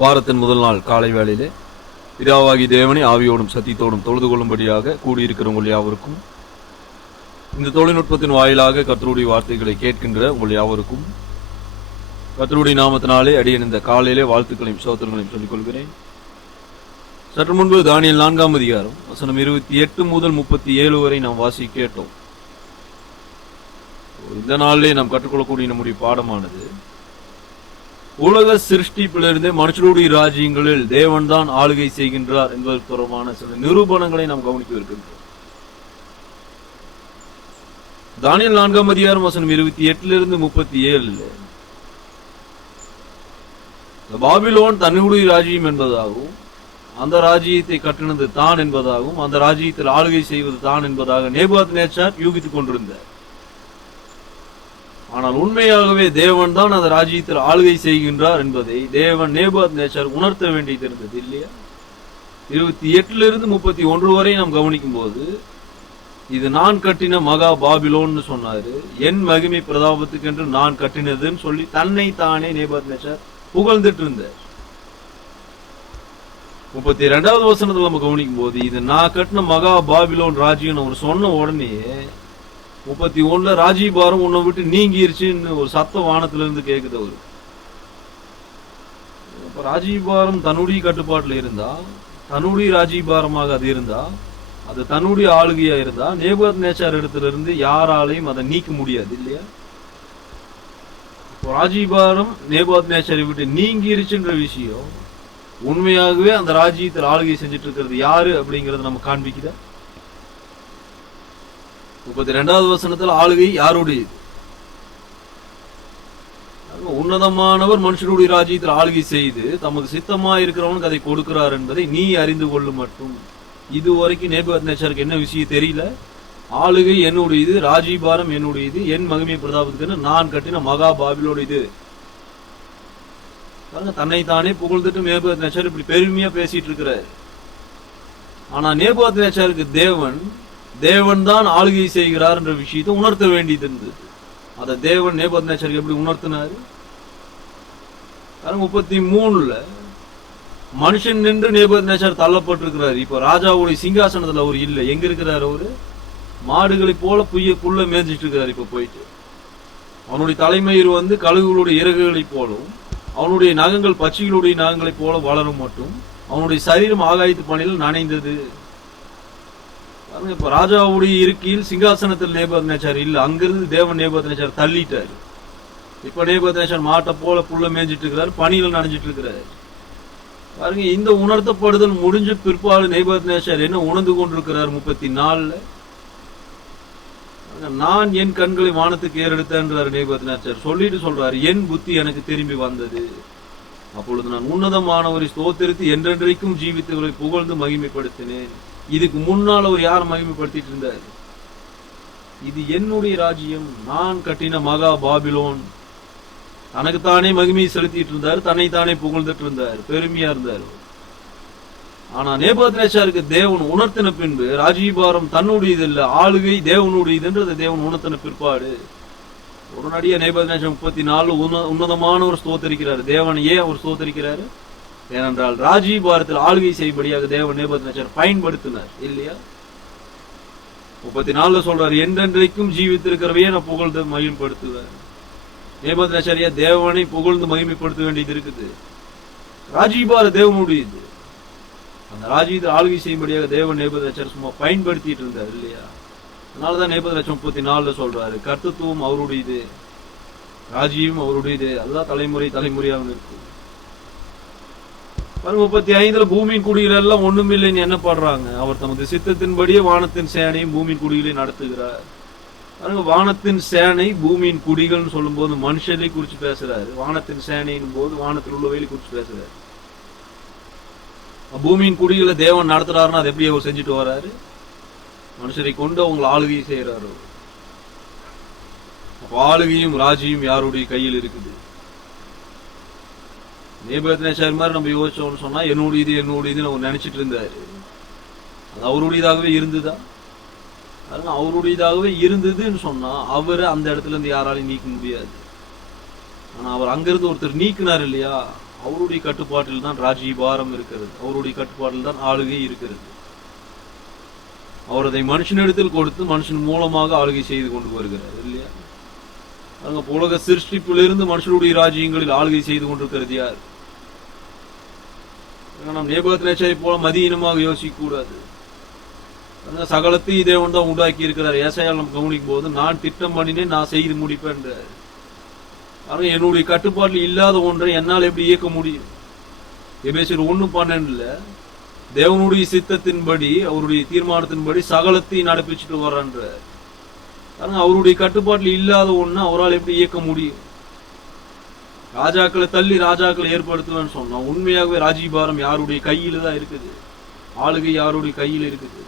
வாரத்தின் முதல் நாள் காலை வேளையிலே பிதாவாகி தேவனை ஆவியோடும் சத்தியத்தோடும் தொழுது கொள்ளும்படியாக கூடியிருக்கிற உங்கள் யாவருக்கும், இந்த தொழில்நுட்பத்தின் வாயிலாக கர்த்தருடைய வார்த்தைகளை கேட்கின்ற உங்கள் யாவருக்கும் கர்த்தருடைய நாமத்தினாலே அடியேன் இந்த காலையிலே வாழ்த்துக்களையும் சோத்திரங்களையும் சொல்லிக் கொள்கிறேன். சற்று முன்பு தானியேல் 4ஆம் அதிகாரம் வசனம் 28 முதல் 37 வரை நாம் வாசி கேட்டோம். இந்த நாளிலே நாம் கற்றுக்கொள்ளக்கூடிய நம்முடைய பாடமானது, உலக சிருஷ்டிப்பிலிருந்து மனுஷருடைய ராஜ்யங்களில் தேவன் தான் ஆளுகை செய்கின்றார் என்பது தொடர்பான சில நிரூபணங்களை நாம் கவனிக்க இருக்கின்றோம். தானியேல் 4ஆம் அதிகாரம் வசனம் 28 37 பாபிலோன் தன்னுடைய ராஜ்யம் என்பதாகவும், அந்த ராஜ்யத்தை கட்டினது தான் என்பதாகவும், அந்த ராஜ்யத்தில் ஆளுகை செய்வது தான் என்பதாக நேபுகாத்நேச்சார் யூகித்துக் கொண்டிருந்தார். ஆனால் உண்மையாகவே தேவன் தான் அந்த ராஜ்யத்தில் ஆளுகை செய்கின்றார் என்பதை தேவன் நேபுகாத்நேச்சார் உணர்த்த வேண்டியது இருந்தது இல்லையா? 28 31 வரை நாம் கவனிக்கும் போது, இது நான் கட்டின மகா பாபிலோன்னு சொன்னாரு, என் மகிமை பிரதாபத்துக்கு என்று நான் கட்டினதுன்னு சொல்லி தன்னை தானே நேபுகாத்நேச்சார் புகழ்ந்துட்டு இருந்தார். 32வது வசனத்துல நம்ம கவனிக்கும் போது, இது நான் கட்டின மகா பாபிலோன் ராஜ்யம் அவர் சொன்ன உடனே 31 ராஜ்யபாரம் உன்னை விட்டு நீங்கிருச்சுன்னு ஒரு சத்த வானத்துல இருந்து கேக்குது அவரு. அப்ப ராஜ்யபாரம் தன்னுடைய கட்டுப்பாட்டுல இருந்தா, தன்னுடைய ராஜ்யபாரமாக அது இருந்தா, அது தன்னுடைய ஆளுகையா இருந்தா, நேபுகாத்நேச்சார் இடத்துல இருந்து யாராலையும் அதை நீக்க முடியாது இல்லையா? ராஜ்யபாரம் நேபுகாத்நேச்சாரை விட்டு நீங்கிருச்சுன்ற விஷயம் உண்மையாகவே அந்த ராஜ்யத்தில் ஆளுகை செஞ்சுட்டு இருக்கிறது யாரு அப்படிங்கறத நம்ம காண்பிக்குதா? 32வது வசனத்தில் ஆளுகை யாருடையது? உன்னதமானவர் மனுஷருடைய ராஜ்யத்தில் ஆளுகை செய்து தமது சித்தமா இருக்கிறவனுக்கு அதை கொடுக்கிறார் என்பதை நீ அறிந்து கொள்ளும் மட்டும். இதுவரைக்கும் நேபுகாத்நேச்சாருக்கு என்ன விஷயம் தெரியல. ஆளுகை என்னுடையது, ராஜ்யபாரம் என்னுடையது, என் மகிமை பிரதாபத்துக்கு நான் கட்டின மகா பாபிலோடையது. தன்னைத்தானே புகழ்ந்துட்டு நேபுகாத்நேச்சார் இப்படி பெருமையா பேசிட்டு இருக்கிறார். ஆனா நேபுகாத்நேச்சாருக்கு தேவன் தான் ஆளுகை செய்கிறார் என்ற விஷயத்தை உணர்த்த வேண்டியது இருந்தது. அதை தேவன் நேபுகாத்நேச்சாருக்கு எப்படி உணர்த்தினாரு? 33 மனுஷன் நின்று நேபுகாத்நேச்சார் தள்ளப்பட்டிருக்கிறார். இப்ப ராஜாவுடைய சிங்காசனத்துல அவர் இல்லை. எங்க இருக்கிறார் அவரு? மாடுகளை போல புல்ல மேய்ஞ்சிட்டு இருக்கிறார். இப்ப போயிட்டு அவனுடைய தலைமயிர் கழுகுகளுடைய இறகுகளை போலும், அவனுடைய நகங்கள் பட்சிகளுடைய நகங்களை போல வளரும் மட்டும், அவனுடைய சரீரம் ஆகாயத்து பணியில் நனைந்தது. இப்ப ராஜாவுடைய இருக்கையில் சிங்காசனத்தில் நேபுகாத்நேச்சார் இல்ல. அங்கிருந்து தேவன் நேபுகாத்நேச்சார் தள்ளிட்டாரு. இப்ப நேபுகாத்நேச்சார் மாட்டை போல புல்ல மேய்ஞ்சிட்டு இருக்கிறார், பணியில நனைஞ்சிட்டு இருக்கிறார். பாருங்க, இந்த உணர்த்தப்படுதல் முடிஞ்ச பிற்பாடு நேபுகாத்நேச்சார் என்ன உணர்ந்து கொண்டிருக்கிறார்? 34 நான் என் கண்களை வானத்துக்கு ஏறெடுத்தேன்றார் நேபுகாத்நேச்சார். சொல்லிட்டு சொல்றாரு, என் புத்தி எனக்கு திரும்பி வந்தது. அப்பொழுது நான் உன்னதமானவரை ஸ்தோத்திரித்து என்றென்றைக்கும் ஜீவித்தவரை புகழ்ந்து மகிமைப்படுத்தினேன். இதுக்கு முன்னால் அவர் யார் மகிமைப்படுத்திட்டு இருந்தார்? இது என்னுடைய ராஜ்யம், நான் கட்டின மகா பாபிலோன். தனக்குத்தானே மகிமையை செலுத்திட்டு இருந்தார், தன்னைத்தானே புகழ்ந்துட்டு இருந்தார், பெருமையா இருந்தார். ஆனா நேபுகாத்நேச்சாருக்கு தேவன் உணர்த்தின பின்பு ராஜ்யபாரம் தன்னுடையது இல்ல, ஆளுகை தேவனுடையதுன்றது தேவன் உணர்த்தின பிற்பாடு உடனடியா நேபுகாத்நேச்சார் 34 உன்னதமானவர் ஸ்தோத்தரிக்கிறார். தேவன் ஏன் அவர் ஸ்தோத்தரிக்கிறாரு? ஏனென்றால் ராஜ்யபாரத்தில் ஆளுகை செய்யும்படியாக தேவன் நேபுகாத்நேச்சார் பயன்படுத்தினார் இல்லையா? 34 சொல்றாரு, என்றென்றைக்கும் ஜீவித்திருக்கிறவையே நான் புகழ்ந்து மகிமைப்படுத்துவேன். நேபுகாத்நேச்சாரியா தேவனை புகழ்ந்து மகிமைப்படுத்த வேண்டியது இருக்குது. ராஜ்யபார தேவனுடையது. அந்த ராஜ்யத்தில் ஆளுகை செய்யும்படியாக தேவன் நேபுகாத்நேச்சார் சும்மா பயன்படுத்திட்டு இருந்தார் இல்லையா? அதனாலதான் நேபுகாத்நேச்சார் 34 சொல்றாரு, கர்த்தத்துவம் அவருடையது, ராஜ்யம் அவருடையது, அதுதான் தலைமுறையாக இருக்கும். 35 பூமியின் குடிகள் எல்லாம் ஒண்ணுமில்லைன்னு என்ன பண்றாங்க? அவர் தமது சித்தத்தின்படியே வானத்தின் சேனையும் பூமியின் குடிகளை நடத்துகிறார். வானத்தின் சேனை பூமியின் குடிகள் சொல்லும் போது மனுஷனை குறிச்சு பேசுறாரு. வானத்தின் சேனையின் போது வானத்தில் உள்ளவைகளை குறிச்சு பேசுறாரு. பூமியின் குடிகளை தேவன் நடத்துறாருன்னா அது எப்படி அவர் செஞ்சுட்டு வர்றாரு? மனுஷரை கொண்டு அவங்க ஆளுகையை செய்யறாரு. அப்ப ஆளுகையும் ராஜ்யம் யாருடைய கையில் இருக்குது? நேபுகாத்நேச்சார் மாதிரி நம்ம யோசிச்சோம்னு சொன்னா என்னுடையதுன்னு அவர் நினைச்சிட்டு இருந்தாரு. அது அவருடையதாகவே இருந்துதா? அவருடையதாகவே இருந்ததுன்னு சொன்னா அவரை அந்த இடத்துல இருந்து யாராலையும் நீக்க முடியாது. ஆனா அவர் அங்கிருந்து ஒருத்தர் நீக்கினார் இல்லையா? அவருடைய கட்டுப்பாட்டில் தான் ராஜ்யபாரம் இருக்கிறது, அவருடைய கட்டுப்பாட்டில் தான் ஆளுகை இருக்கிறது. அவர் அதை மனுஷனிடத்தில் கொடுத்து மனுஷன் மூலமாக ஆளுகை செய்து கொண்டு வருகிறார் இல்லையா? அங்க உலக சிருஷ்டிப்பிலிருந்து மனுஷனுடைய ராஜ்யங்களில் ஆளுகை செய்து கொண்டிருக்கிறது யார்? நம் நேபுகாத்நேச்சாரை போல மதியீனமாக யோசிக்க கூடாது. சகலத்தையும் தேவன் தான் உண்டாக்கி இருக்கிறார். ஏசாயால் நம்ம கவனிக்கும் போது, நான் திட்டம் பண்ணினேன், நான் செய்து முடிப்பேன். ஆனா என்னுடைய கட்டுப்பாட்டில் இல்லாத ஒன்றை என்னால் எப்படி இயக்க முடியும்? எபேசியர் 1:12 தேவனுடைய சித்தத்தின்படி, அவருடைய தீர்மானத்தின்படி சகலத்தையும் நடப்பிச்சுட்டு வர்றான்ற. அவருடைய கட்டுப்பாட்டில் இல்லாத ஒண்ணு அவரால் எப்படி இயக்க முடியும்? ராஜாக்களை தள்ளி ராஜாக்களை ஏற்படுத்துவேன்னு சொன்னா, உண்மையாகவே ராஜ்யபாரம் யாருடைய கையில தான் இருக்குது, ஆளுகை யாருடைய கையில் இருக்குது.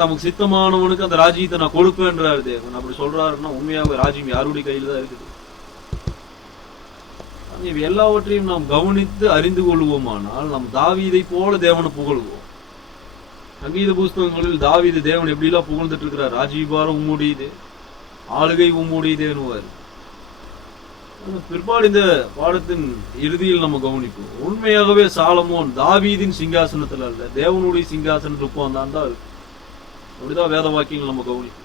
தமக்கு சித்தமானவனுக்கு அந்த ராஜ்யத்தை நான் கொடுப்பேன்றாரு தேவன். அப்படி சொல்றாருன்னா உண்மையாகவே ராஜ்யம் யாருடைய கையில தான் இருக்குது. எல்லாவற்றையும் நாம் கவனித்து அறிந்து கொள்வோமானால் நம் தாவீதை போல தேவனை புகழ்வோம். சங்கீத புஸ்தகங்களில் தாவீது தேவன் எப்படி எல்லாம் புகழ்ந்துட்டு இருக்கிறார். ராஜ்யபாரம் உம்முடையது, ஆளுகை உம்முடையதுன்னு. பிற்பாடு இந்த பாடத்தின் இறுதியில் நம்ம கவனிப்போம், உண்மையாகவே சாலமோன் தாவீதின் சிங்காசனத்தில் அல்ல, தேவனுடைய சிங்காசனத்தில் உட்கார்ந்தான் தான் இருக்கு. அப்படிதான் வேத வாக்கியங்கள் நம்ம கவனிப்போம்.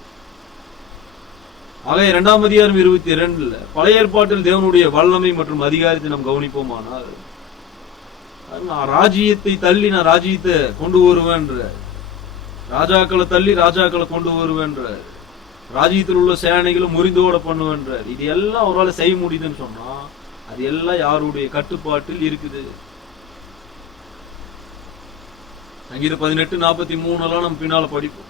ஆக 2ஆம் அதிகாரம் 22 பழைய ஏற்பாட்டில் தேவனுடைய வல்லமை மற்றும் அதிகாரத்தை நாம் கவனிப்போமானால், நான் ராஜ்யத்தை தள்ளி நான் ராஜ்யத்தை கொண்டு வருவேன்ற, ராஜாக்களை தள்ளி ராஜாக்களை கொண்டு வருவேன்ற, ராஜ்யத்தில் உள்ள சேனைகளும் முறிந்தோட பண்ணுவேன்ற. இது எல்லாம் அவரால் செய்ய முடியுதுன்னு சொன்னா அது எல்லாம் யாருடைய கட்டுப்பாட்டில் இருக்குது? சங்கீதம் 18:43 நம்ம பின்னால படிப்போம்.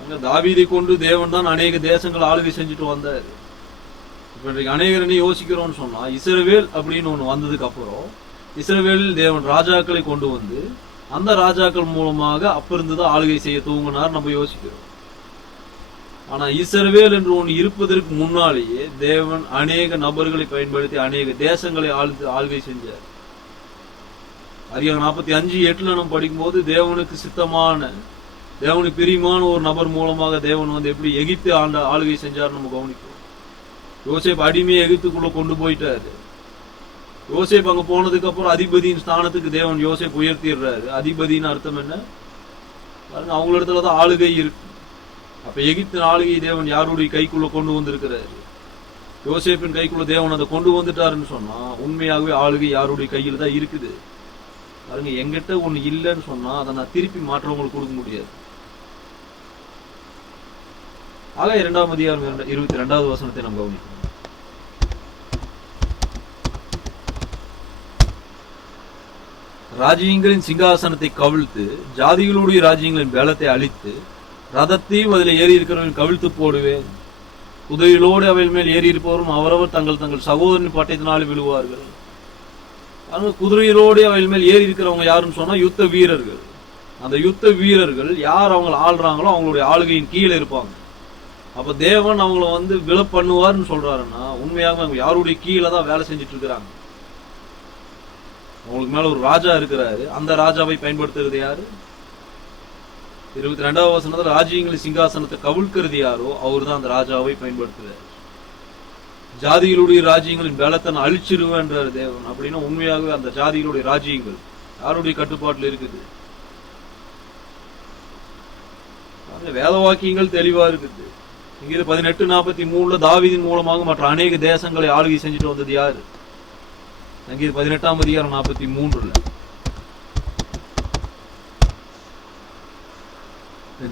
அங்க தாவீதை கொண்டு தேவன் தான் அநேக தேசங்கள் ஆளுகை செஞ்சுட்டு வந்தாரு. இப்ப இன்றைக்கு அநேகர் யோசிக்கிறோம்னு சொன்னா, இஸ்ரவேல் அப்படின்னு ஒண்ணு வந்ததுக்கு அப்புறம் இஸ்ரவேலில் தேவன் ராஜாக்களை கொண்டு வந்து அந்த ராஜாக்கள் மூலமாக அப்ப இருந்துதான் ஆளுகை செய்ய துவங்கினார் நம்ம யோசிக்கிறோம். ஆனா இஸ்ரவேல் என்று ஒன்று இருப்பதற்கு முன்னாலேயே தேவன் அநேக நபர்களை பயன்படுத்தி அநேக தேசங்களை ஆளுகை செஞ்சார். அதிகாரம் 45:8 நம்ம படிக்கும் போது, தேவனுக்கு சித்தமான, தேவனுக்கு பிரியமான ஒரு நபர் மூலமாக தேவன் வந்து எப்படி எகிப்து ஆளுகை செஞ்சார் நம்ம கவனிப்போம். யோசேப் அடிமையை எகிப்துக்குள்ள கொண்டு போயிட்டாரு. யோசேப் அங்க போனதுக்கு அப்புறம் அதிபதியின் ஸ்தானத்துக்கு தேவன் யோசேப் உயர்த்திடுறாரு. அதிபதியின் அர்த்தம் என்ன? அவங்களிடத்துலதான் ஆளுகை இருக்கு. அப்ப எகிப்தின் ஆளுகை தேவன் யாருடைய கைக்குள்ள கொண்டு வந்திருக்கிறாரு? யோசேப்பின் கைக்குள்ள தேவன் அதை கொண்டு வந்துட்டாருன்னு சொன்னா உண்மையாகவே ஆளுகை யாருடைய கையில் தான் இருக்குது. பாருங்க, எங்கிட்ட ஒண்ணு இல்லைன்னு சொன்னா அதை நான் திருப்பி மாற்றவங்களுக்கு கொடுக்க முடியாது. ஆக 2ஆம் அதிகாரம் 22வது வசனத்தை நாம் கவனிக்கணும். ராஜ்யங்களின் சிங்காசனத்தை கவிழ்த்து ஜாதிகளுடைய ராஜ்யங்களின் வேலத்தை அழித்து ரதத்தையும் அதில் ஏறி இருக்கிறவர்கள் கவிழ்த்து போடுவேன். குதிரைகளோடு அவைகள் மேல் ஏறி இருப்பவரும் அவரவர் தங்கள் தங்கள் சகோதரனின் பட்டயத்தினாலே விழுவார்கள். குதிரைகளோடு அவைகள் மேல் ஏறி இருக்கிறவங்க யாருன்னு சொன்னா யுத்த வீரர்கள். அந்த யுத்த வீரர்கள் யார் அவங்க ஆள்றாங்களோ அவங்களுடைய ஆளுகையின் கீழே இருப்பாங்க. அப்ப தேவன் அவங்கள வந்து விழ பண்ணுவார்னு சொல்றாருன்னா உண்மையாக அவங்க யாருடைய கீழே தான் வேலை செஞ்சுட்டு இருக்கிறாங்க. அவங்களுக்கு மேல ஒரு ராஜா இருக்கிறாரு. அந்த ராஜாவை பயன்படுத்துறது யாரு? 22வது வசனத்துல ராஜ்யங்களின் சிங்காசனத்தை கவிழ்க்கிறது யாரோ அவர் தான் அந்த ராஜாவை பயன்படுத்துறாரு. ஜாதிகளுடைய ராஜ்யங்களின் பலத்தை அழிச்சிருவேன்றார் தேவன். அப்படின்னா உண்மையாகவே அந்த ஜாதிகளுடைய ராஜ்யங்கள் யாருடைய கட்டுப்பாட்டில் இருக்குது? வேத வாக்கியங்கள் தெளிவா இருக்குது. இங்க 18:43 தாவீதின் மூலமாக மற்ற அநேக தேசங்களை ஆளுகை செஞ்சுட்டு வந்தது யாரு? அங்கே 18ஆம் அதிகாரம் 43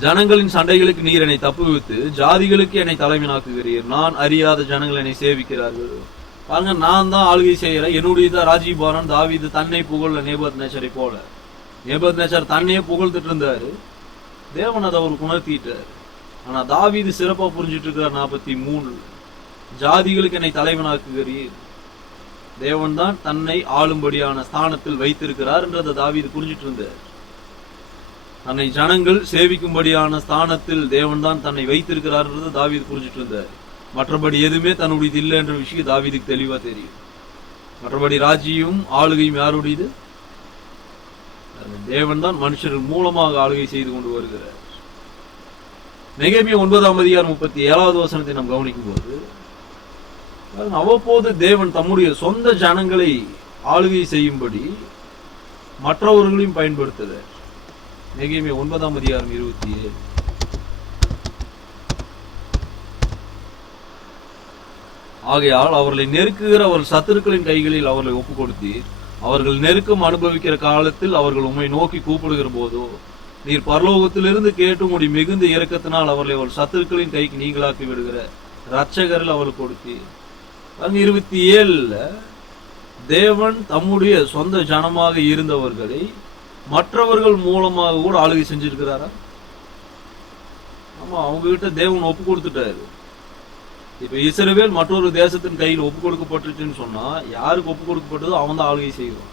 ஜனங்களின் சண்டைகளுக்கு நீர் என்னை தப்புவித்து ஜாதிகளுக்கு என்னை தலைவனாக்குகிறீர். நான் அறியாத ஜனங்கள் என்னை சேவிக்கிறார்கள். பாருங்க, நான் தான் ஆளுகை செய்யறேன். என்னுடைய ராஜ்யபாரம். தாவீது தன்னை புகழ நேபுகாத்நேச்சாரை போல. நேபுகாத்நேச்சார் தன்னையே புகழ்ந்துட்டு இருந்தாரு. தேவன் அதை அவருக்கு உணர்த்திட்டாரு. ஆனா தாவீது சிறப்பா புரிஞ்சிட்டு இருக்கிறார். 43 ஜாதிகளுக்கு என்னை தலைவனாக்குகிறீர். தேவன் தான் தன்னை ஆளும்படியான ஸ்தானத்தில் வைத்திருக்கிறார் என்றதை தாவீது புரிஞ்சிட்டு இருந்தார். தன்னை ஜனங்கள் சேவிக்கும்படியான ஸ்தானத்தில் தேவன் தான் தன்னை வைத்திருக்கிறார் என்றதை தாவீது புரிஞ்சிட்டு இருந்தார். மற்றபடி எதுவுமே தன்னுடையது இல்லை என்ற விஷயம் தாவீதுக்கு தெளிவா தெரியும். மற்றபடி ராஜ்யம் ஆளுகையும் யாருடையது? தேவன் தான் மனுஷர்கள் மூலமாக ஆளுகை செய்து கொண்டு வருகிறார். நெகேமியா 9ஆம் அதிகாரம் 37வது வசனத்தை நாம் கவனிக்கும் போது, அவ்வப்போது தேவன் தம்முடைய சொந்த ஜனங்களை ஆளுகை செய்யும்படி மற்றவர்களையும் பயன்படுத்துகிறார். நெகேமியா 9:27. ஆகையால் அவர்களை நெருக்குகிற அவர் சத்துருக்களின் கைகளில் அவர்களை ஒப்பு கொடுத்தீர். அவர்கள் நெருக்கம் அனுபவிக்கிற காலத்தில் அவர்கள் உம்மை நோக்கி கூப்பிடுகிற போதோ நீர் பரலோகத்திலிருந்து கேட்டு உம்முடைய மிகுந்த இரக்கத்தினால் அவர்களை அவர் சத்துருக்களின் கைக்கு நீங்களாக்கி விடுகிற இரட்சகரில் அவர்களுக்கு கொடுத்தீர். 27 தேவன் தம்முடைய சொந்த ஜனமாக இருந்தவர்களை மற்றவர்கள் மூலமாக கூட ஆளுகை செஞ்சிருக்கிறாரா? ஆமா, அவங்க கிட்ட தேவன் ஒப்பு கொடுத்துட்டாரு. இப்ப இஸ்ரவேல் மற்றொரு தேசத்தின் கையில் ஒப்பு கொடுக்கப்பட்டுச்சுன்னு சொன்னா யாருக்கு ஒப்பு கொடுக்கப்பட்டதோ அவன் தான் ஆளுகை செய்வான்.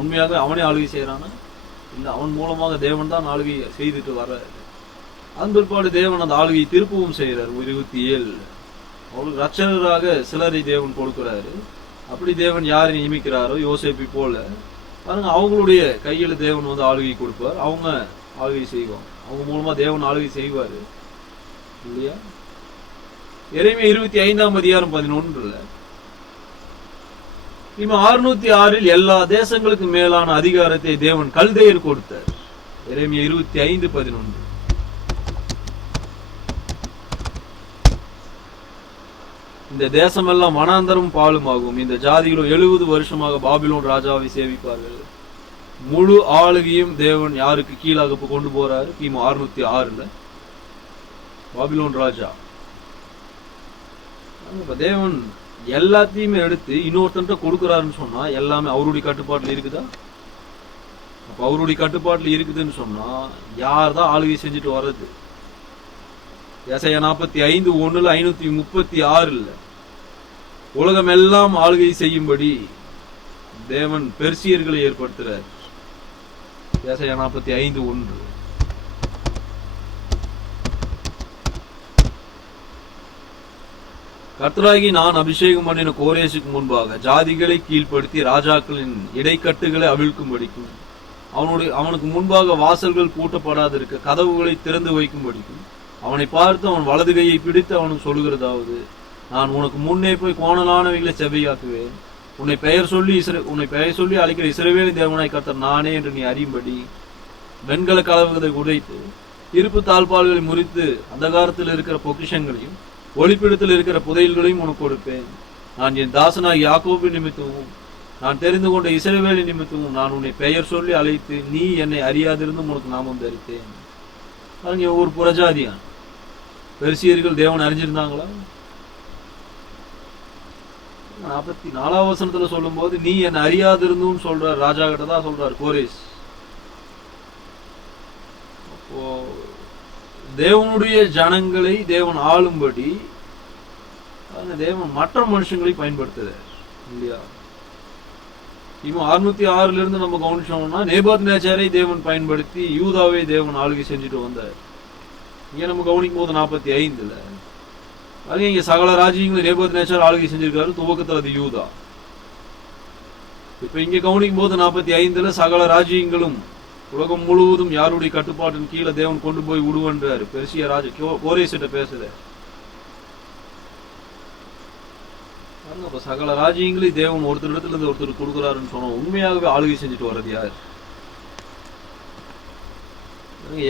உண்மையாக அவனே ஆளுகை செய்யறானா? இல்ல, அவன் மூலமாக தேவன் தான் ஆளுகை செய்துட்டு வர. அதன் பிற்பாடு தேவன் அந்த ஆளுகையை திருப்பவும் செய்யறாரு. 27 அவளுக்கு ரட்சகராக சிலரை தேவன் கொடுக்கிறாரு. அப்படி தேவன் யாரை நியமிக்கிறாரோ யோசேப்பை போல பாருங்க, அவங்களுடைய கையில தேவன் வந்து ஆளுகை கொடுப்பார். அவங்க ஆளுகை செய்வாங்க. அவங்க மூலமா தேவன் ஆளுகை செய்வாரு இல்லையா? எரேமியா 25:11 கிமு 606 எல்லா தேசங்களுக்கு மேலான அதிகாரத்தை தேவன் கல்தேயர் கொடுத்தார். எரேமியா 25:11. இந்த தேசமெல்லாம் வனாந்தரம் பாலும் ஆகும். இந்த ஜாதிகளோ 70 வருஷமாக பாபிலோன் ராஜாவை சேவிப்பார்கள். முழு ஆளுகையும் தேவன் யாருக்கு கீழாக கொண்டு போறாரு? கிமு 606 பாபிலோன் ராஜா. தேவன் எல்லாத்தையுமே எடுத்து இன்னொருத்தன்ட்ட கொடுக்கிறாருன்னு சொன்னா எல்லாமே அவருடைய கட்டுப்பாட்டுல இருக்குதா? அப்ப அவருடைய கட்டுப்பாட்டுல இருக்குதுன்னு சொன்னா யார் தான் ஆளுகை செஞ்சுட்டு வர்றது? ஏசாயா 45:1 536 உலகம் எல்லாம் ஆளுகை செய்யும்படி தேவன் பெர்சியர்களை ஏற்படுத்துறார். ஏசாயா 45:1. கர்த்தராகி நான் அபிஷேகம் பண்ணின கோரேசுக்கு முன்பாக ஜாதிகளை கீழ்ப்படுத்தி ராஜாக்களின் இடைக்கட்டுகளை அவிழ்க்கும்படிக்கும் அவனுக்கு முன்பாக வாசல்கள் பூட்டப்படாதிருக்க கதவுகளை திறந்து வைக்கும்படிக்கும் அவனை பார்த்து அவன் வலது கையை பிடித்து அவனுக்கு சொல்லுகிறதாவது, நான் உனக்கு முன்னே போய் கோணலானவைகளை செவ்வையாக்குவேன். உன்னை பெயர் சொல்லி அழைக்கிற இஸ்ரவேலின் தேவனாய் கர்த்தர் நானே என்று நீ அறியும்படி வெண்கல கலவுகளை உடைத்து இருப்பு தாழ்பால்களை முறித்து அந்தகாரத்தில் இருக்கிற பொக்கிஷங்களையும் ஒளிப்பிடத்தில் இருக்கிற புதையல்களையும் உனக்கு கொடுப்பேன். நான் என் தாசனாய் யாக்கோபின் நிமித்தமும் நான் தெரிந்து கொண்ட இஸ்ரவேலின் நிமித்தமும் நான் உன்னை பெயர் சொல்லி அழைத்து நீ என்னை அறியாதிருந்தும் உனக்கு நாமம் தரித்தேன். பாருங்க, ஒரு புறஜாதியான் பெர்சியர்கள் தேவன் அறிஞ்சிருந்தாங்களா? 44 சொல்லும் போது நீ என்னை அறியாதிருந்தும் சொல்றார். ராஜா கிட்ட தான் சொல்றார் கோரேஸ். அப்போ தேவனுடைய ஜனங்களை தேவன் ஆளும்படி தேவன் மற்ற மனுஷங்களை பயன்படுத்துறார் இல்லையா? கிமு 606 நம்ம கவனிச்சோம்னா நேபுகாத்நேச்சாரை தேவன் பயன்படுத்தி யூதாவை தேவன் ஆளுகை செஞ்சுட்டு வந்தார். இங்க நம்ம கவனிக்கும் போது 45 அது இங்க சகல ராஜ்யங்களை நேபுகாத்நேச்சார் ஆளுகை செஞ்சிருக்காரு. துவக்கத்தில் அது யூதா. இப்ப இங்க கவனிக்கும் போது 45 சகல ராஜ்யங்களும் உலகம் முழுவதும் யாருடைய கட்டுப்பாட்டின் கீழே தேவன் கொண்டு போய் விடுவன்றாரு. பெர்சியா ராஜா கோரேசிட்ட பேசுற. அப்ப சகல ராஜ்யங்களை தேவன் ஒருத்தர் இடத்துல இருந்து ஒருத்தர் கொடுக்குறாருன்னு சொன்னோம். உண்மையாகவே ஆளுகை செஞ்சுட்டு வர்றது யார்?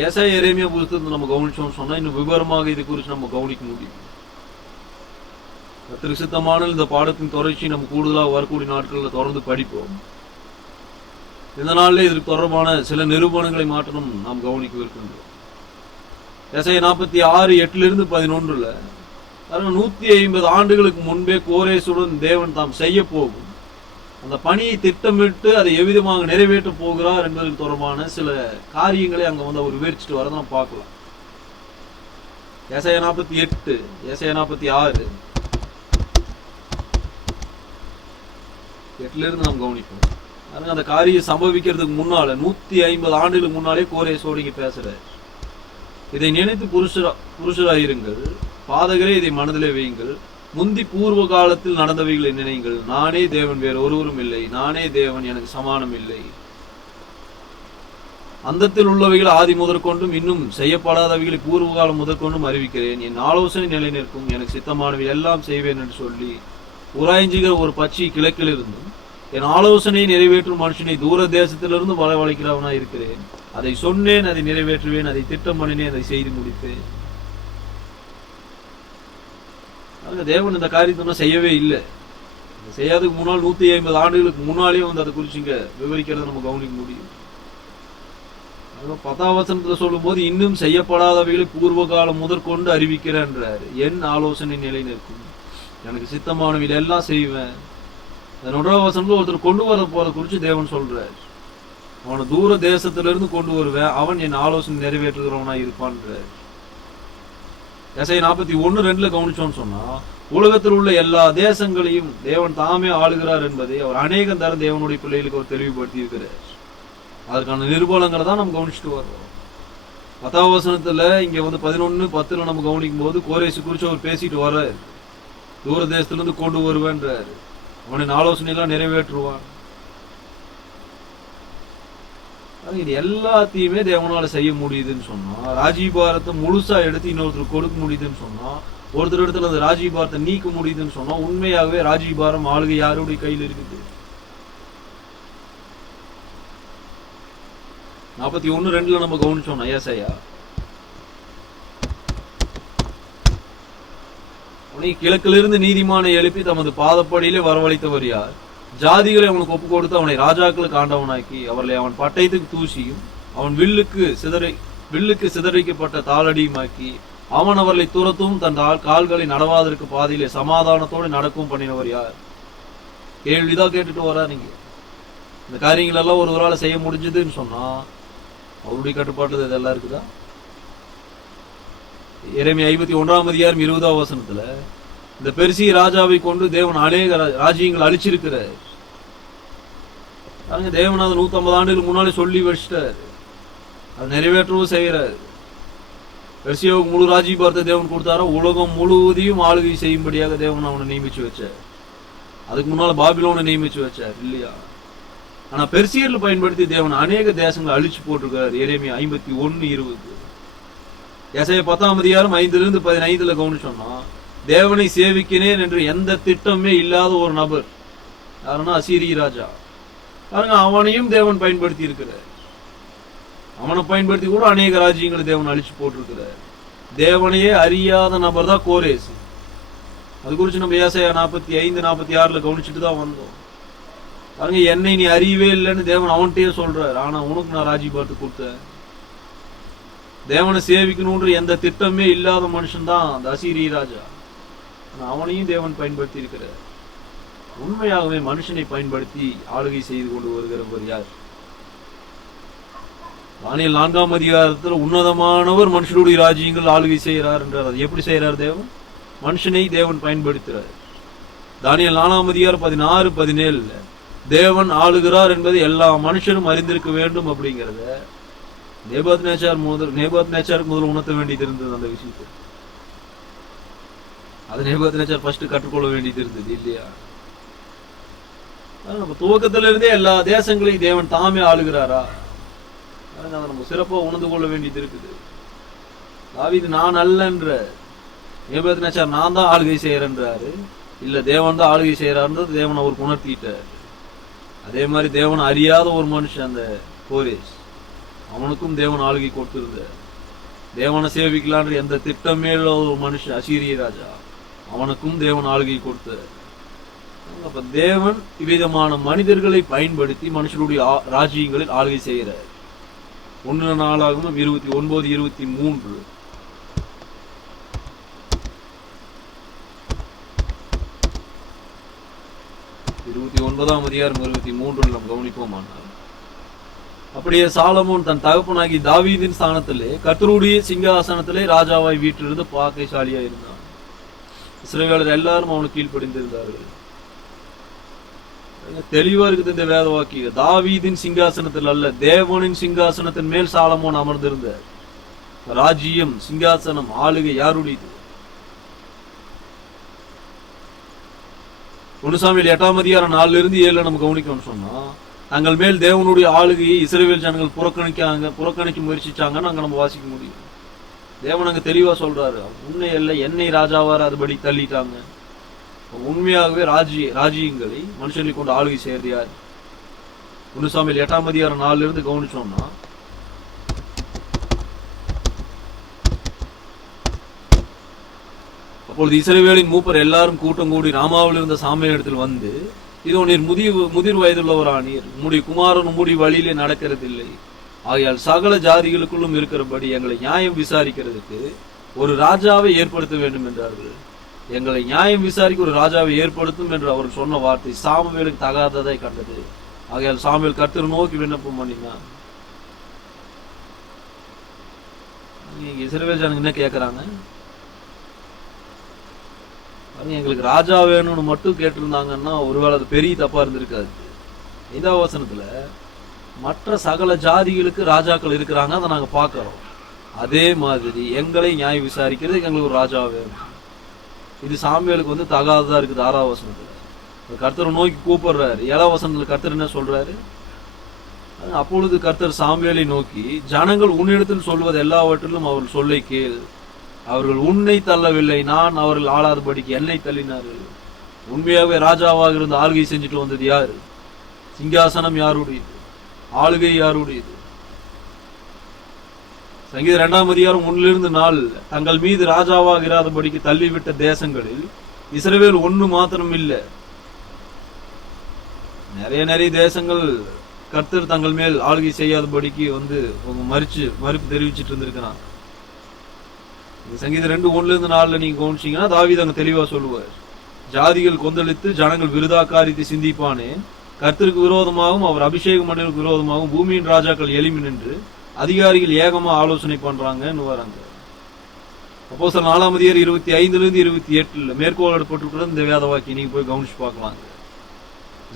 ஏசாயா எரேமியா புத்தகத்தை நம்ம கவனிச்சோம்னு சொன்னா இன்னும் விவரமாக இது குறித்து நம்ம கவனிக்க முடியும். கர்த்தருக்கு சித்தமான இந்த பாடத்தின் தொடர்ச்சி நம்ம கூடுதலாக வரக்கூடிய நாட்களில் தொடர்ந்து படிப்போம். இந்த நாளிலே இதற்கு தொடர்பான சில நிரூபணங்களை மாற்றணும் நாம் கவனிக்க இருக்கின்றோம். ஏசாயா 46:8-11 150 ஆண்டுகளுக்கு முன்பே கோரேசுடன் தேவன் தாம் செய்ய போகும் அந்த பணியை திட்டமிட்டு அதை எவ்விதமாக நிறைவேற்ற போகிறார் என்பதற்கு தொடர்பான சில காரியங்களை அங்க வந்து அவர் விவரிச்சுட்டு வரதை நாம் பார்க்கலாம். ஏசாயா 48, ஏசாயா 46 8 நாம் கவனிப்போம். அந்த காரியம் சம்பவிக்கிறதுக்கு முன்னால 150 ஆண்டுகளுக்கு முன்னாலே கோரேசோடு இங்க பேசுறாரு. இதை நினைத்து புருஷராயிருங்கள், பாதகரே இதை மனதிலே வையுங்கள். முந்தி பூர்வ காலத்தில் நடந்தவைகளை நினைங்கள். நானே தேவன், வேறு ஒருவரும் இல்லை. நானே தேவன், எனக்கு சமானம் இல்லை. அந்தத்தில் உள்ளவைகள் ஆதி முதற்கொண்டும் இன்னும் செய்யப்படாதவைகளை பூர்வ காலம் முதற்கொண்டும் அறிவிக்கிறேன். என் ஆலோசனை நிலை நிற்கும், எனக்கு சித்தமானவை எல்லாம் செய்வேன் என்று சொல்லி உராய்ஞ்சுகிற ஒரு பட்சி கிழக்கில் இருந்தும் என் ஆலோசனையை நிறைவேற்றும் மனுஷனை தூர தேசத்திலிருந்து வரவழைக்கிறவனா இருக்கிறேன். அதை சொன்னேன், அதை நிறைவேற்றுவேன், அதை திட்டம் பண்ணினேன், அதை செய்து முடிப்பேன். தேவன் இந்த காரியத்தை செய்யவே இல்லை. செய்யாததுக்கு முன்னால் 150 ஆண்டுகளுக்கு முன்னாலே அதை குறிச்சு இங்க விவரிக்கிறத நம்ம கவனிக்க முடியும். 10ஆம் வசனத்துல சொல்லும் போது இன்னும் செய்யப்படாதவைகளை பூர்வ காலம் முதற்கொண்டு அறிவிக்கிறேன்றாரு. என் ஆலோசனை நிலை நிற்கும், எனக்கு சித்தமானவைகள் எல்லாம் செய்வேன். 1ஆம் வசனத்துல ஒருத்தர் கொண்டு வர போறத குறிச்சு தேவன் சொல்றாரு. அவனை தூர தேசத்துல இருந்து கொண்டு வருவேன், அவன் என் ஆலோசனை நிறைவேற்றுகிறவனா இருப்பான்றாரு. எசாயா 41:2 கவனிச்சோன்னு சொன்னா, உலகத்தில் உள்ள எல்லா தேசங்களையும் தேவன் தாமே ஆளுகிறார் என்பதை அவர் அநேகம் தர தேவனுடைய பிள்ளைகளுக்கு அவர் தெளிவுபடுத்தி இருக்கிறார். அதற்கான நிருபலங்களை தான் நம்ம கவனிச்சுட்டு வர்றோம். 10ஆம் வசனத்துல இங்க 11:10 நம்ம கவனிக்கும் போது கோரேசு குறிச்சு அவர் பேசிட்டு வர தூர தேசத்துல இருந்து கொண்டு வருவேன்றாரு. அவனின் ஆலோசனை எல்லாம் நிறைவேற்றுவான். இது எல்லாத்தையுமே தேவனால செய்ய முடியுதுன்னு சொன்னா, ராஜீபாரத்தை முழுசா எடுத்து இன்னொருத்தருக்கு கொடுக்க முடியுதுன்னு சொன்னா, ஒருத்தர் இடத்துல அந்த ராஜீபாரத்தை நீக்க முடியுதுன்னு சொன்னா, உண்மையாகவே ராஜீபாரம் ஆளுகை யாருடைய கையில் இருக்குது? 41:2 நம்ம கவனிச்சோம். ஏசாயா கிழக்கிலிருந்து நீதிமானை எழுப்பி தமது பாதப்படியிலே வரவழைத்தவர் யார்? ஜாதிகளை அவனுக்கு ஒப்பு கொடுத்து அவனை ராஜாக்களுக்கு ஆண்டவனாக்கி அவர்களை அவன் பட்டயத்துக்கு தூசியும் அவன் வில்லுக்கு சிதறிக்கப்பட்ட தாளடியுமாக்கி அவன் அவர்களை துரத்தும் தன் கால்களை நடவாதற்கு பாதையிலே சமாதானத்தோடு நடக்கும் பண்ணினவர் யார்? கேள்விதான் கேட்டுட்டு வரா. நீங்க இந்த காரியங்கள் எல்லாம் ஒருவரால் செய்ய முடிஞ்சதுன்னு சொன்னா அவருடைய கட்டுப்பாட்டுல இதெல்லாம் இருக்குதா? எரேமியா 51:20 20ஆம் வசனத்துல இந்த பெர்சிய ராஜாவை கொண்டு தேவன் அநேக ராஜ்யங்கள் அழிச்சிருக்கிறார். தேவன் அதை 150 ஆண்டுகளுக்கு முன்னாலே சொல்லி வச்சிட்டாரு. அதை நிறைவேற்றவும் செய்யறாரு. பெர்சியாவுக்கு முழு ராஜ்யபாரத்தை தேவன் கொடுத்தாரா? உலகம் முழுவதையும் ஆளுகை செய்யும்படியாக தேவன் அவனை நியமிச்சு வச்சார். அதுக்கு முன்னால பாபிலோனை நியமிச்சு வச்சார் இல்லையா? ஆனா பெர்சியர்ல பயன்படுத்தி தேவன் அநேக தேசங்களை அழிச்சு போட்டிருக்காரு. எரேமியா 51:20. எசாயா 10ஆம் அதிகாரம் 5-15 கவனிச்சோம்னா, தேவனை சேவிக்கிறேன் என்று எந்த திட்டமே இல்லாத ஒரு நபர் யாருன்னா அசீரிய ராஜா. பாருங்க, அவனையும் தேவன் பயன்படுத்தி இருக்கிறார். அவனை பயன்படுத்தி கூட அநேக ராஜ்யங்களை தேவன் அழிச்சு போட்டிருக்கிறார். தேவனையே அறியாத நபர் தான் கோரேஸ். அது குறிச்சு நம்ம ஏசாயா 45-46 கவனிச்சுட்டு தான் வந்தோம். பாருங்க, என்னை நீ அறியவே இல்லைன்னு தேவன் அவன்கிட்டயே சொல்றாரு. ஆனா உனக்கு நான் ராஜ்யபாரத்தை கொடுத்தேன். தேவனை சேவிக்கணும்ன்ற எந்த திட்டமே இல்லாத மனுஷன் தான் அந்த அசீரிய ராஜா. அவனையும் தேவன் பயன்படுத்தி இருக்கிறார். உண்மையாகவே மனுஷனை பயன்படுத்தி ஆளுகை செய்து கொண்டு வருகிறவர் யார்? தானியேல் 4ஆம் அதிகாரத்தில் உன்னதமானவர் மனுஷனுடைய ராஜ்யங்கள் ஆளுகை செய்கிறார் என்றார். அது எப்படி செய்யறார்? தேவன் மனுஷனை தேவன் பயன்படுத்துறார். தானியேல் 4ஆம் அதிகாரம் 16-17 தேவன் ஆளுகிறார் என்பதை எல்லா மனுஷனும் அறிந்திருக்க வேண்டும் அப்படிங்கிறத நேபுகாத்நேச்சாருக்கு முதல் உணர்த்த வேண்டியது இருந்தது. அந்த விஷயத்தை அது நேபுகாத்நேச்சார் ஃபர்ஸ்ட் கற்றுக்கொள்ள வேண்டியது இருந்தது இல்லையா? நம்ம துவக்கத்துல இருந்தே எல்லா தேசங்களையும் தேவன் தாமே ஆளுகிறாரா? அதை நம்ம சிறப்பா உணர்ந்து கொள்ள வேண்டியது இருக்குது. தாவீது நான் அல்லன்ற, நேபுகாத்நேச்சார் நான் தான் ஆளுகை செய்யறேன்றாரு. இல்ல, தேவன் தான் ஆளுகை செய்யறாருன்றது தேவன் அவருக்கு உணர்த்திட்டார். அதே மாதிரி தேவன் அறியாத ஒரு மனுஷன் அந்த கோரேஸ், அவனுக்கும் தேவன் ஆளுகை கொடுத்திருந்தார். தேவனை சேவிக்கலான்ற எந்த திட்டமே இல்லாத ஒரு மனுஷன் அசீரிய ராஜா, அவனுக்கும் தேவன் ஆளுகை கொடுத்தார். அப்ப தேவன் இவ்விதமான மனிதர்களை பயன்படுத்தி மனுஷனுடைய ராஜ்யங்களில் ஆளுகை செய்கிறார். 1 நாளாகமம் 29-23 29ஆம் அதிகாரம் 23 நாம் கவனிப்போமானால், அப்படியே சாலமோன் தன் தகப்பனாகி தாவீதின் ஸ்தானத்திலே கர்த்தருடைய சிங்காசனத்திலே ராஜாவாய் வீட்டிலிருந்து பாக்கியசாலியா இருந்தான். இஸ்ரவேலர் எல்லாரும் அவனுக்கு கீழ்ப்படிந்திருந்தார்கள். தெளிவா இருக்குது இந்த வேத வாக்கியம். தாவீதின் சிங்காசனத்தில் அல்ல, தேவனின் சிங்காசனத்தின் மேல் சாலமோன் அமர்ந்திருந்தார். ராஜ்யம், சிங்காசனம், ஆளுகை யாருடையது? 1 சாமுவேல் 8ஆம் அதிகாரம் 4-7 நம்ம கவனிக்கணும்னு சொன்னா, தங்கள் மேல் தேவனுடைய ஆளுகையை இஸ்ரவேல் ஜனங்கள் புறக்கணிக்க முயற்சிச்சாங்கன்னு அங்க நம்ம வாசிக்க முடியும். தேவன் அங்க தெளிவா சொல்றாரு, உன்னை அல்ல என்னை ராஜாவார அதுபடி தள்ளிட்டாங்க. உண்மையாகவே ராஜ்யங்களை மனுஷர்களை கொண்டு ஆளுகை செய்யறது யார்? 1 சாமுவேல் 8ஆம் அதிகாரம் 4 இருந்து கவனிச்சோம்னா, அப்பொழுது இஸ்ரவேலின் மூப்பர் எல்லாரும் கூட்டம் கூடி ராமாவில் இருந்த சாமுவேல் இடத்தில் வந்து, இதோ நீர் முதிர் வயதுள்ளவரானீர், உம்முடைய குமாரன் உம்முடைய வழியிலே நடக்கிறதில்லை, ஆகையால் சகல ஜாதிகளுக்குள்ளும் இருக்கிறபடி எங்களை நியாயம் விசாரிக்கிறதுக்கு ஒரு ராஜாவை ஏற்படுத்த வேண்டும் என்றார்கள். எங்களை நியாயம் விசாரிக்க ஒரு ராஜாவை ஏற்படுத்தும் என்று அவர் சொன்ன வார்த்தை சாமுவேலுக்கு தகாததை கண்டது. ஆகையால் சாமுவேல் கர்த்தரை நோக்கி விண்ணப்பம் பண்ணினான். இஸ்ரவேல் ஜனங்க என்ன கேட்கறாங்க? எங்களுக்கு ராஜா வேணும்னு மட்டும் கேட்டிருந்தாங்கன்னா ஒருவேளை அது பெரிய தப்பா இருந்திருக்காது. 5ஆம் வசனத்துல மற்ற சகல ஜாதிகளுக்கு ராஜாக்கள் இருக்கிறாங்க, அதை நாங்க பாக்கிறோம். அதே மாதிரி எங்களை நியாயம் விசாரிக்கிறதுக்கு எங்களுக்கு ஒரு ராஜா வேணும். இது சாமுவேலுக்கு தகாததா இருக்குது. 6ஆம் வசனத்துல கர்த்தரை நோக்கி கூப்பிடுறாரு. 7ஆம் வசனத்துல கர்த்தர் என்ன சொல்றாரு? அப்பொழுது கர்த்தர் சாமுவேலை நோக்கி, ஜனங்கள் உன்னிடத்தில் சொல்வது எல்லாவற்றிலும் அவர்கள் சொல்லை கேள். அவர்கள் உன்னை தள்ளவில்லை, நான் அவர்கள் ஆளாதபடிக்கு என்னை தள்ளினார்கள். உண்மையாகவே ராஜாவாக இருந்து ஆளுகை செஞ்சுட்டு வந்தது யாரு? சிங்காசனம் யாருடையது? ஆளுகை யாருடையது? சங்கீதம் 2ஆம் அதிகாரம் 1-4, தங்கள் மீது ராஜாவாக இராதபடிக்கு தள்ளிவிட்ட தேசங்களில் இஸ்ரவேல் ஒண்ணு மாத்திரம் இல்ல, நிறைய தேசங்கள் கர்த்தர் தங்கள் மேல் ஆளுகை செய்யாதபடிக்கு மறுப்பு தெரிவிச்சிட்டு இருந்திருக்கிறான். சங்கீதம் 2:1-4 நீங்க கவனிச்சீங்கன்னா தாவீது அங்க தெளிவா சொல்லுவார், ஜாதிகள் கொந்தளித்து ஜனங்கள் விருதா காரியத்தை சிந்திப்பானே, கர்த்தருக்கு விரோதமாகவும் அவர் அபிஷேகம் மண்டலுக்கு விரோதமாகவும் பூமியின் ராஜாக்கள் எளிமை நின்று அதிகாரிகள் ஏகமா ஆலோசனை பண்றாங்கன்னு வராங்க. அப்போஸ்தலர் 4ஆம் அதிகாரம் 25-28 மேற்கோளிடப்பட்டிருக்கிறது இந்த வேத வாக்கியம். நீங்க போய் கவனிச்சு பார்க்கலாங்க.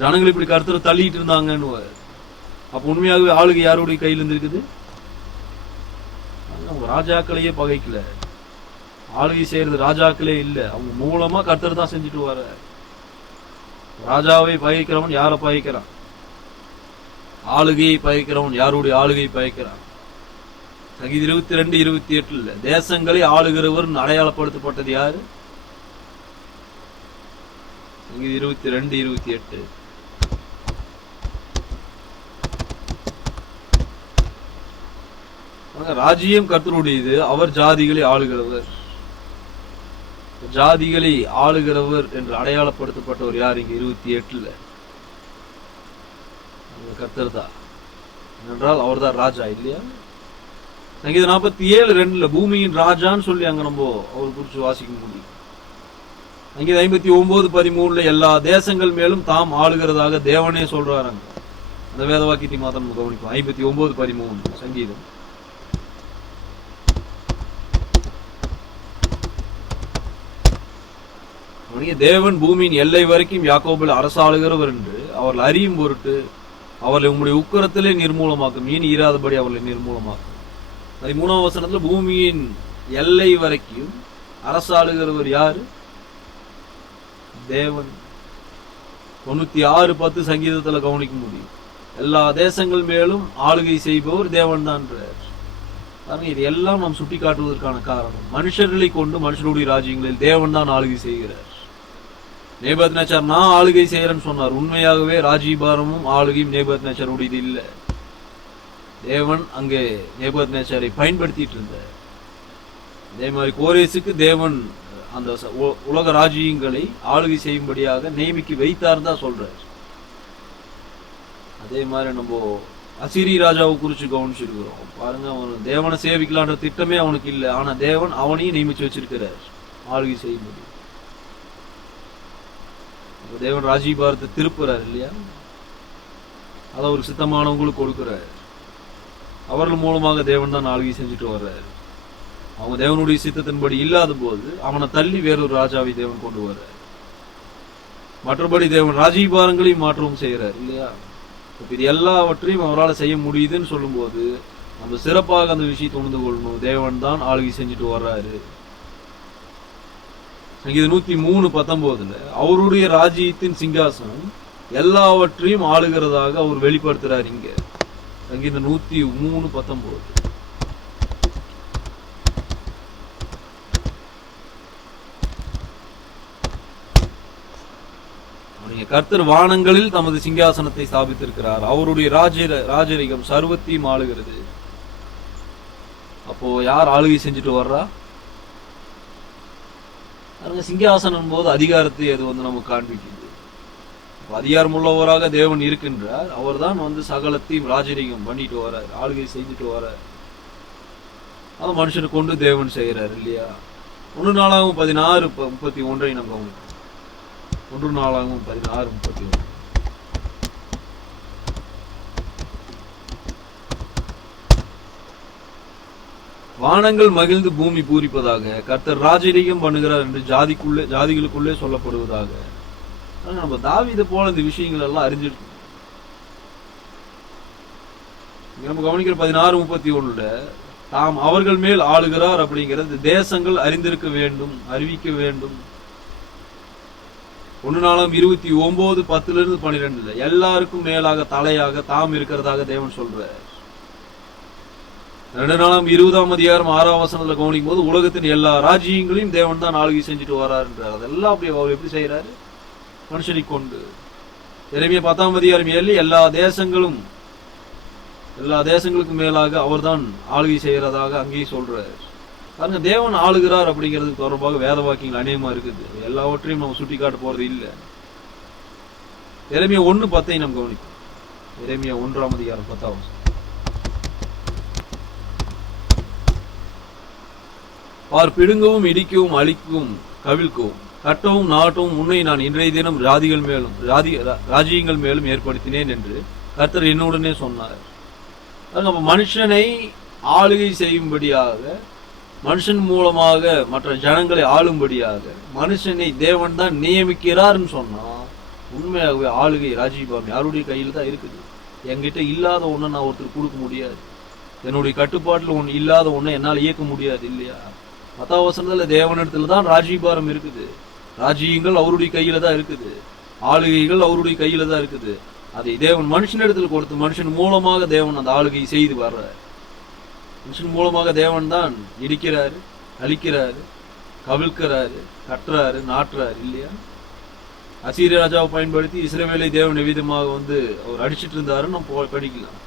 ஜனங்கள் இப்படி கர்த்தரை தள்ளிட்டு இருந்தாங்கன்னு. அப்ப உண்மையாகவே ஆளுகை யாருடைய கையில் இருந்திருக்குது? அவங்க ராஜாக்களையே பகைக்கல, ஆளுகை செய்யறது ராஜாக்களே இல்ல, அவங்க மூலமா கர்த்தர் தான் செஞ்சுட்டு வர. ராஜாவை பகைக்கிறவன் யாரை பகைக்கிறான்? ஆளுகையை பகைக்கிறவன் யாருடைய ஆளுகையை பகைக்கிறான்? சங்கீதம் 22-28 தேசங்களை ஆளுகிறவர் அடையாளப்படுத்தப்பட்டது யாரு? சங்கீதம் 22-28 ராஜ்யம் கர்த்தருடையது, அவர் ஜாதிகளை ஆளுகிறவர். ஜாதிகளை ஆளுகிறவர் என்று அடையாளப்படுத்தப்பட்டவர் யார்? இங்க 28 கர்த்தர் தான் என்றால் அவர் தான் ராஜா இல்லையா? சங்கீதம் 47:2 பூமியின் ராஜான்னு சொல்லி அங்க நம்ம அவர் குறிச்சு வாசிக்க முடியும். சங்கீதம் 59:13 எல்லா தேசங்கள் மேலும் தாம் ஆளுகிறதாக தேவனே சொல்றாங்க. அந்த வேத வாக்கியத்தை மாத்திரம் கவனிப்போம். 59:13 சங்கீதம். தேவன் பூமியின் எல்லை வரைக்கும் யாக்கோபில் அரசாளுகிறவர் என்று அவர்கள் அறியும் பொருட்டு அவர்களை உங்களுடைய உக்கரத்திலே நிர்மூலமாக்கும், இனி இராதபடி அவர்களை நிர்மூலமாக்கும். 13ஆம் வசனத்துல பூமியின் எல்லை வரைக்கும் அரசாளுகிறவர் யாரு? தேவன். 96:10 சங்கீதத்துல கவனிக்க முடியும். எல்லா தேசங்கள் மேலும் ஆளுகை செய்பவர் தேவன் தான். இது எல்லாம் நாம் சுட்டி காட்டுவதற்கான காரணம், மனுஷர்களை கொண்டு மனுஷருடைய ராஜ்யங்களில் தேவன் தான் ஆளுகை செய்கிறார். நேபுகாத்நேச்சார் நான் ஆளுகை செய்யறேன்னு சொன்னார். உண்மையாகவே ராஜ்யபாரமும் ஆளுகையும் நேபுகாத்நேச்சாருடையது இல்ல. தேவன் அங்கே நேபுகாத்நேச்சாரை பயன்படுத்திட்டு இருந்தார். அதே மாதிரி கோரேசுக்கு தேவன் அந்த உலக ராஜ்யங்களை ஆளுகை செய்யும்படியாக நியமிக்கு வைத்தார் தான் சொல்றார். அதே மாதிரி நம்ம அசிரி ராஜாவை குறிச்சு கவனிச்சிருக்கிறோம். பாருங்க, அவன் தேவனை சேவிக்கலான்ற திட்டமே அவனுக்கு இல்லை, ஆனா தேவன் அவனையும் நியமிச்சு வச்சிருக்கிறார் ஆளுகை செய்யும்படி. தேவன் ராஜ்யபாரத்தை திருப்புறார் இல்லையா? அதை ஒரு சித்தமானவங்களுக்கு கொடுக்கிறார். அவர்கள் மூலமாக தேவன் தான் ஆளுகை செஞ்சுட்டு வர்றாரு. அவங்க தேவனுடைய சித்தத்தின்படி இல்லாத போது அவனை தள்ளி வேறொரு ராஜாவை தேவன் கொண்டு வர்றார். மற்றபடி தேவன் ராஜ்யபாரங்களையும் மாற்றவும் செய்யறார் இல்லையா? இது எல்லாவற்றையும் அவரால் செய்ய முடியுதுன்னு சொல்லும் போது நம்ம சிறப்பாக அந்த விஷயத்தை உணர்ந்து கொள்ளணும். தேவன் தான் ஆளுகை செஞ்சுட்டு வர்றாரு. சங்கீதம் 103:19 அவருடைய ராஜ்யத்தின் சிங்காசனம் எல்லாவற்றையும் ஆளுகிறதாக அவர் வெளிப்படுத்துறாரு. இங்க சங்கீதம் 103:19 கவனிங்க, கர்த்தர் வானங்களில் தமது சிங்காசனத்தை ஸ்தாபித்திருக்கிறார், அவருடைய ராஜரிகம் சர்வத்தையும் ஆளுகிறது. அப்போ யார் ஆளுகை செஞ்சுட்டு வர்றா? சிங்காசனம் போது அதிகாரத்தை அது நமக்கு காண்பிக்குது. அதிகாரம் உள்ளவராக தேவன் இருக்கின்றார். அவர் தான் சகலத்தையும் ராஜரிகம் பண்ணிட்டு வர்றார், ஆளுகை செஞ்சுட்டு வர்றார். அது மனுஷனை கொண்டு தேவன் செய்யறாரு இல்லையா? 1 நாளாகவும் 16:31 நம்ம 1 நாளாகவும் 16:31. வானங்கள் மகிழ்ந்து பூமி பூரிப்பதாக, கர்த்தர் ராஜரீகம் பண்ணுகிறார் என்று ஜாதிகளுக்குள்ளே சொல்லப்படுவதாக. நம்ம தாவீதை போல இந்த விஷயங்கள் எல்லாம் அறிஞ்சிருக்கு. நம்ம கவனிக்கிற 16:31 தாம் அவர்கள் மேல் ஆளுகிறார் அப்படிங்கிறது தேசங்கள் அறிந்திருக்க வேண்டும், அறிவிக்க வேண்டும். 1 நாளாம் 29:10-12 எல்லாருக்கும் மேலாக தலையாக தாம் இருக்கிறதாக தேவன் சொல்றார். 2 நாளாம் 20ஆம் அதிகாரம் 6ஆம் வசனத்துல கவனிக்கும் போது உலகத்தின் எல்லா ராஜ்யங்களையும் தேவன் தான் ஆளுகை செஞ்சுட்டு வர்றார் என்றார். அதெல்லாம் அப்படி அவர் எப்படி செய்யறாரு? மனுஷனை கொண்டு. எரேமியா 10ஆம் அதிகாரம் 7 எல்லா தேசங்களுக்கும் மேலாக அவர் தான் ஆளுகை செய்யறதாக அங்கேயே சொல்றார். பாருங்க, தேவன் ஆளுகிறார் அப்படிங்கிறதுக்கு தொடர்பாக வேத வாக்கியங்கள் அநேகமா இருக்குது. எல்லாவற்றையும் நம்ம சுட்டி காட்ட போறது இல்லை. எரேமியா 1:10 நம்ம கவனிப்போம். எரேமியா 1ஆம் அதிகாரம் 10ஆம் வசனம். பார், பிடுங்கவும் இடிக்கவும் அழிக்கவும் கவிழ்க்கவும் கட்டவும் நாட்டவும் உன்னை நான் இன்றைய தினம் ராஜ்யங்கள் மேலும் ஏற்படுத்தினேன் என்று கர்த்தர் என்னுடனே சொன்னார். அப்ப மனுஷனை ஆளுகை செய்யும்படியாக, மனுஷன் மூலமாக மற்ற ஜனங்களை ஆளும்படியாக மனுஷனை தேவன் தான் நியமிக்கிறார்னு சொன்னா, உண்மையாகவே ஆளுகை ராஜ்யபாரம் யாருடைய கையில் தான் இருக்குது. என்கிட்ட இல்லாத ஒன்றை நான் ஒருத்தர் கொடுக்க முடியாது. என்னுடைய கட்டுப்பாட்டில் ஒன்று இல்லாத ஒன்றை என்னால் இயக்க முடியாது இல்லையா? 10ஆம் வசனத்துல தேவனிடத்துல தான் ராஜ்யபாரம் இருக்குது. ராஜ்யங்கள் அவருடைய கையில தான் இருக்குது, ஆளுகைகள் அவருடைய கையில தான் இருக்குது. அதை தேவன் மனுஷனிடத்துல கொடுத்து மனுஷன் மூலமாக தேவன் அந்த ஆளுகை செய்து வர்றார். மனுஷன் மூலமாக தேவன் தான் இடிக்கிறாரு, அழிக்கிறாரு, கவிழ்க்கிறாரு, கட்டுறாரு, நாட்டுறாரு இல்லையா? அசீரிய ராஜாவை பயன்படுத்தி இஸ்ரவேலை தேவன் எவ்விதமாக அவர் அடிச்சிட்டு இருந்தாருன்னு நம்ம படிக்கலாம்.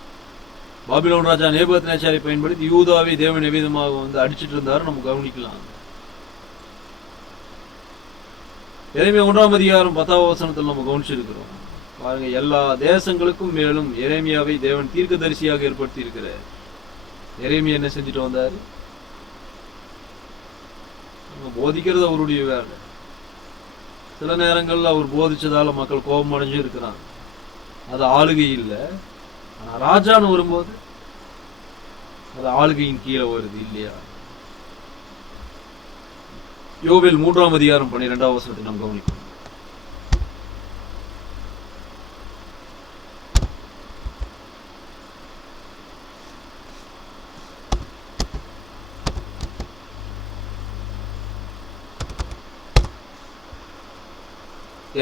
பாபிலோன் ராஜா நேபுகத்நேச்சாரை பயன்படுத்தி யூதாவை தேவன் எவ்விதமாக அடிச்சிட்டு இருந்தாரு நம்ம கவனிக்கலாம். எரேமியா 1ஆம் அதிகாரம் 10ஆம் வசனத்தில் நம்ம கவனிச்சிருக்கிறோம். பாருங்க, எல்லா தேசங்களுக்கும் மேலும் எரேமியாவை தேவன் தீர்க்கதரிசியாக ஏற்படுத்தி இருக்கிறார். எரேமியா என்ன செஞ்சுட்டு வந்தாரு? போதிக்கிறது அவருடைய வேலை. சில நேரங்கள்ல அவர் போதிச்சதால மக்கள் கோபம் அடைஞ்சு இருக்கிறாங்க. அது ஆளுகை இல்லை. ஆனா ராஜான்னு வரும்போது அது ஆளுகையின் கீழே வருது இல்லையா? யோவேல் 3ஆம் அதிகாரம் 12ஆம் வசனத்தை நாம் கவனிக்கணும்.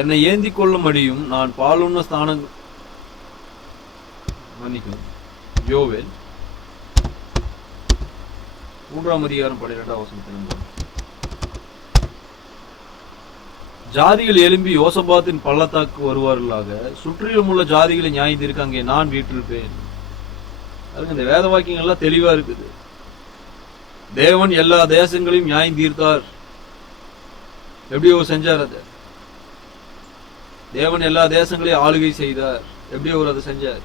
என்னை ஏந்தி கொள்ள முடியும், நான் பாலுண்ண ஸ்தானம் மன்னிக்கும். யோவேல் 3ஆம் அதிகாரம் 12ஆம் வசனத்தில் ஜாதிகள் எழும்பி யோசபாத்தின் பள்ளத்தாக்கு வருவார்களாக, சுற்றிலும் உள்ள ஜாதிகளை நியாயந்திருக்க அங்கே நான் வீற்றிருப்பேன். அதுக்கு இந்த வேத வாக்கியங்கள்லாம் தெளிவா இருக்குது. தேவன் எல்லா தேசங்களையும் நியாயம் தீர்த்தார். எப்படி அவர் செஞ்சார்? அதை தேவன் எல்லா தேசங்களையும் ஆளுகை செய்தார். எப்படி அவர் அதை செஞ்சார்?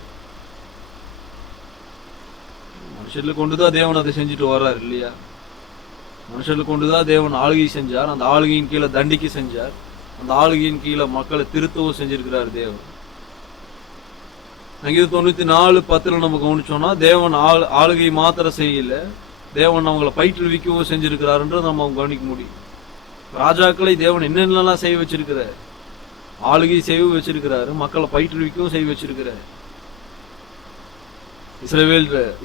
மனுஷர்ல கொண்டுதான் தேவன் அதை செஞ்சுட்டு வர்றார் இல்லையா? மனுஷர்ல கொண்டுதான் தேவன் ஆளுகை செஞ்சார். அந்த ஆளுகையின் கீழே தண்டிக்க செஞ்சார். அந்த ஆளுகையின் கீழே மக்களை திருத்தவும் செஞ்சிருக்கிறார் தேவன். 94:10 நம்ம கவனிச்சோம்னா, தேவன் ஆளுகை மாத்திரம் செய்யல, தேவன் அவங்களை பயிற்றுவிக்கவும் செஞ்சிருக்கிறாருன்றது நம்ம கவனிக்க முடியும். ராஜாக்களை தேவன் என்னென்னலாம் செய்ய வச்சிருக்கிறார்? ஆளுகை செய்ய வச்சிருக்கிறாரு, மக்களை பயிற்றுவிக்கவும் செய்ய வச்சிருக்கிறார்.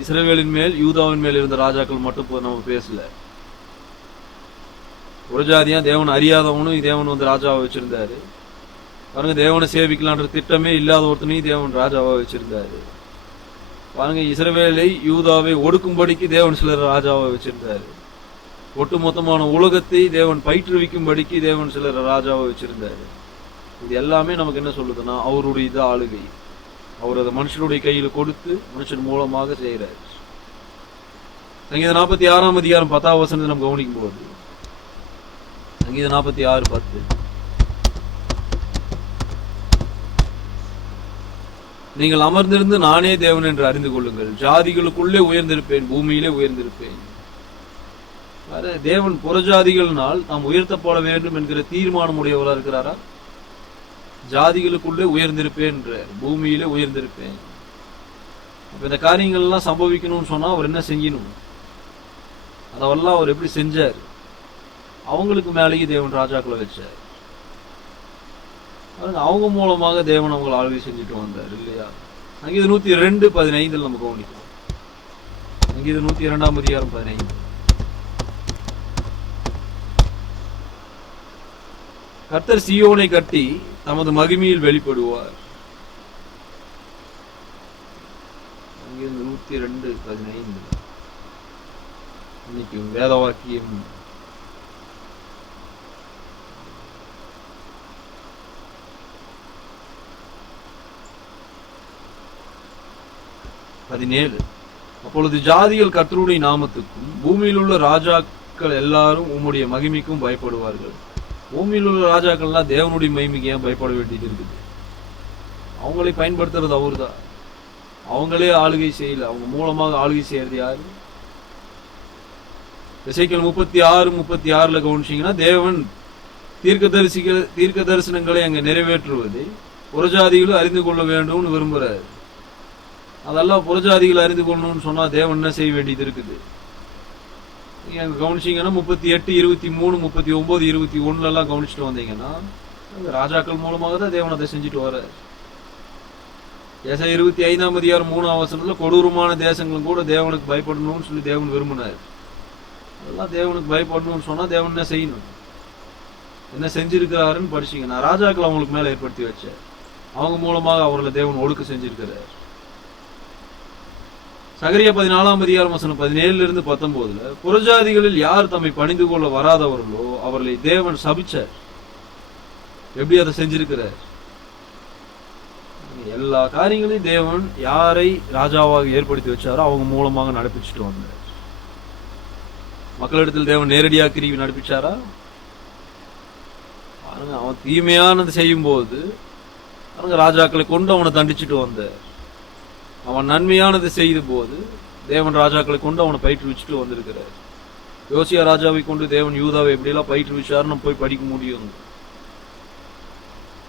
இஸ்ரவேலின் மேல் யூதாவின் மேல் இருந்த ராஜாக்கள் மட்டும் நம்ம பேசல. ஒரு ஜாதியா தேவன் அறியாதவனும் தேவன் ராஜாவை வச்சிருந்தாரு. பாருங்க, தேவனை சேவிக்கலான்ற திட்டமே இல்லாத ஒருத்தனையும் தேவன் ராஜாவா வச்சிருந்தாரு. பாருங்க, இஸ்ரவேலை யூதாவை ஒடுக்கும்படிக்கு தேவன் சிலர் ராஜாவா வச்சிருந்தாரு. ஒட்டுமொத்தமான உலகத்தை தேவன் பயிற்றுவிக்கும்படிக்கு தேவன் சிலர் ராஜாவா வச்சிருந்தாரு. இது எல்லாமே நமக்கு என்ன சொல்லுதுன்னா அவருடைய இது ஆளுகை. அவர் அதை மனுஷனுடைய கையில கொடுத்து மனுஷன் மூலமாக செய்யறாரு. சங்கீதம் 46ஆம் அதிகாரம் 10ஆம் வசனத்தை நம்ம கவனிக்கும் போது, சங்கீதம் 46:10, நீங்கள் அமர்ந்திருந்து நானே தேவன் என்று அறிந்து கொள்ளுங்கள், ஜாதிகளுக்குள்ளே உயர்ந்திருப்பேன், பூமியிலே உயர்ந்திருப்பேன். தேவன் புறஜாதிகளினால் நாம் உயர்த்தப்பட வேண்டும் என்கிற தீர்மானம் உடையவராக இருக்கிறாரா? ஜாதிகளுக்குள்ளே உயர்ந்திருப்பேன், பூமியிலே உயர்ந்திருப்பேன். அப்ப இந்த காரியங்கள் எல்லாம் சம்பவிக்கணும்னு சொன்னா அவர் என்ன செய்யணும்? அதெல்லாம் அவர் எப்படி செஞ்சார்? அவங்களுக்கு மேலேயே தேவன் ராஜாக்களை வச்சார். அவங்க மூலமாக தேவன் அவங்களை ஆளுகை செஞ்சுட்டு வந்தார் இல்லையா? சங்கீதம் 102:15 நம்ம கவனிக்கலாம். சங்கீதம் 102ஆம் அதிகாரம் 15. கர்த்தர் சீயோனை கட்டி தமது மகிமையில் வெளிப்படுவார். சங்கீதம் 102:15. இன்னைக்கு வேதவாக்கியம் அப்பொழுது ஜாதிகள் கர்த்தருடைய நாமத்துக்கும் பூமியில் உள்ள ராஜாக்கள் எல்லாரும் உம்முடைய மகிமைக்கும் பயப்படுவார்கள். பூமியில் உள்ள ராஜாக்கள்லாம் தேவனுடைய மகிமைக்கு ஏன் பயப்பட வேண்டியது இருக்குது? அவங்களை பயன்படுத்துறது அவரு தான். அவங்களே ஆளுகை செய்யல, அவங்க மூலமாக ஆளுகை செய்யறது யாரு? எசேக்கியேல் 36:36 கவனிச்சீங்கன்னா, தேவன் தீர்க்க தரிசனங்களை அங்க நிறைவேற்றுவதை புறஜாதிகளும் அறிந்து கொள்ள வேண்டும்னு விரும்புறாரு. அதெல்லாம் புறஜாதிகள் அறிந்து கொள்ளணும்னு சொன்னா தேவன் என்ன செய்ய வேண்டியது இருக்குது? நீங்க கவனிச்சீங்கன்னா 38, 23, 39, 21 எல்லாம் கவனிச்சுட்டு வந்தீங்கன்னா ராஜாக்கள் மூலமாக தான் தேவன் அதை செஞ்சுட்டு வர. ஏசாயா 25ஆம் அதிகாரம் 3ஆம் வசனத்துல கொடூரமான தேசங்களும் கூட தேவனுக்கு பயப்படணும்னு சொல்லி தேவன் விரும்பினார். அதெல்லாம் தேவனுக்கு பயப்படணும்னு சொன்னா தேவன் என்ன செய்யணும்? என்ன செஞ்சிருக்கிறாருன்னு படிச்சீங்கன்னா, ராஜாக்கள் அவங்களுக்கு மேல ஏற்படுத்தி வச்சார். அவங்க மூலமாக அவர்களை தேவன் ஒடுக்க செஞ்சிருக்கிறார். சகரியா 14ஆம் அதிகாரம் வசனம் 17-19 புறஜாதிகளில் யார் தம்மை பணிந்து கொள்ள வராதவர்களோ அவர்களை தேவன் சபிச்சார். எப்படி அதை செஞ்சிருக்கிறார்? எல்லா காரியங்களையும் தேவன் யாரை ராஜாவாக ஏற்படுத்தி வச்சாரோ அவங்க மூலமாக நடப்பிச்சுட்டு வந்தார். மக்களிடத்தில் தேவன் நேரடியாக கிரியை நடப்பிச்சாரா? அவன் தீமையானது செய்யும் போது ராஜாக்களை கொண்டு அவனை தண்டிச்சுட்டு வந்தார். அவன் நன்மையானது செய்த போது தேவன் ராஜாக்களை கொண்டு அவனை பயிற்றுவிச்சுட்டு வந்திருக்கிறார். யோசியா ராஜாவை கொண்டு தேவன் யூதாவை எப்படியெல்லாம் பயிற்றுவிச்சாருன்னு போய் படிக்க முடியும்.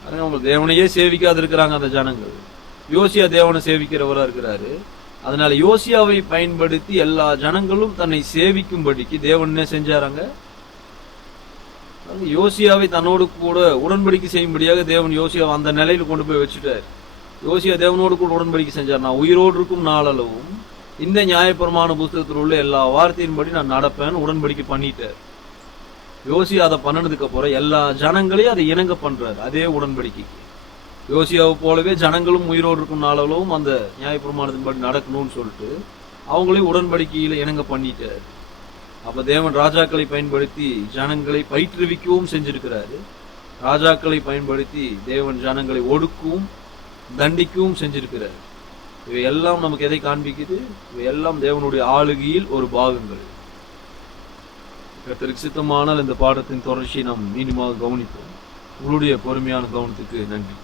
அவங்க தேவனையே சேவிக்காது இருக்கிறாங்க அந்த ஜனங்கள். யோசியா தேவனை சேவிக்கிறவரா இருக்கிறாரு. அதனால யோசியாவை பயன்படுத்தி எல்லா ஜனங்களும் தன்னை சேவிக்கும்படிக்கு தேவன் என்ன செஞ்சாராங்க? யோசியாவை தன்னோடு கூட உடன்படிக்கை செய்யும்படியாக தேவன் யோசியாவை அந்த நிலையில கொண்டு போய் வச்சுட்டார். யோசியா தேவனோடு கூட உடன்படிக்கை செஞ்சார். நான் உயிரோடு இருக்கும் நாளளவும் இந்த நியாயப்பிரமாண புத்தகத்தில் உள்ள எல்லா வார்த்தையின்படி நான் நடப்பேன்னு உடன்படிக்கை பண்ணிட்டார். யோசியா அதை பண்ணனதுக்கு அப்புறம் எல்லா ஜனங்களையும் அதை இணங்க பண்றாரு அதே உடன்படிக்கைக்கு. யோசியாவை போலவே ஜனங்களும் உயிரோடு இருக்கும் நாளளவும் அந்த நியாயப்பிரமாணத்தின்படி நடக்கணும்னு சொல்லிட்டு அவங்களையும் உடன்படிக்கையில இணங்க பண்ணிட்டார். அப்ப தேவன் ராஜாக்களை பயன்படுத்தி ஜனங்களை பயிற்றுவிக்கவும் செஞ்சிருக்கிறாரு. ராஜாக்களை பயன்படுத்தி தேவன் ஜனங்களை ஒடுக்கவும் தண்டிக்கவும் செஞ்சிருக்கிறார். இவையெல்லாம் நமக்கு எதை காண்பிக்குது? இவையெல்லாம் தேவனுடைய ஆளுகையில் ஒரு பாகங்கள். கர்த்தருக்கு சித்தமானால் இந்த பாடத்தின் தொடர்ச்சியை நாம் மீண்டுமாக கவனிப்போம். உங்களுடைய பொறுமையான கவனத்துக்கு நன்றி.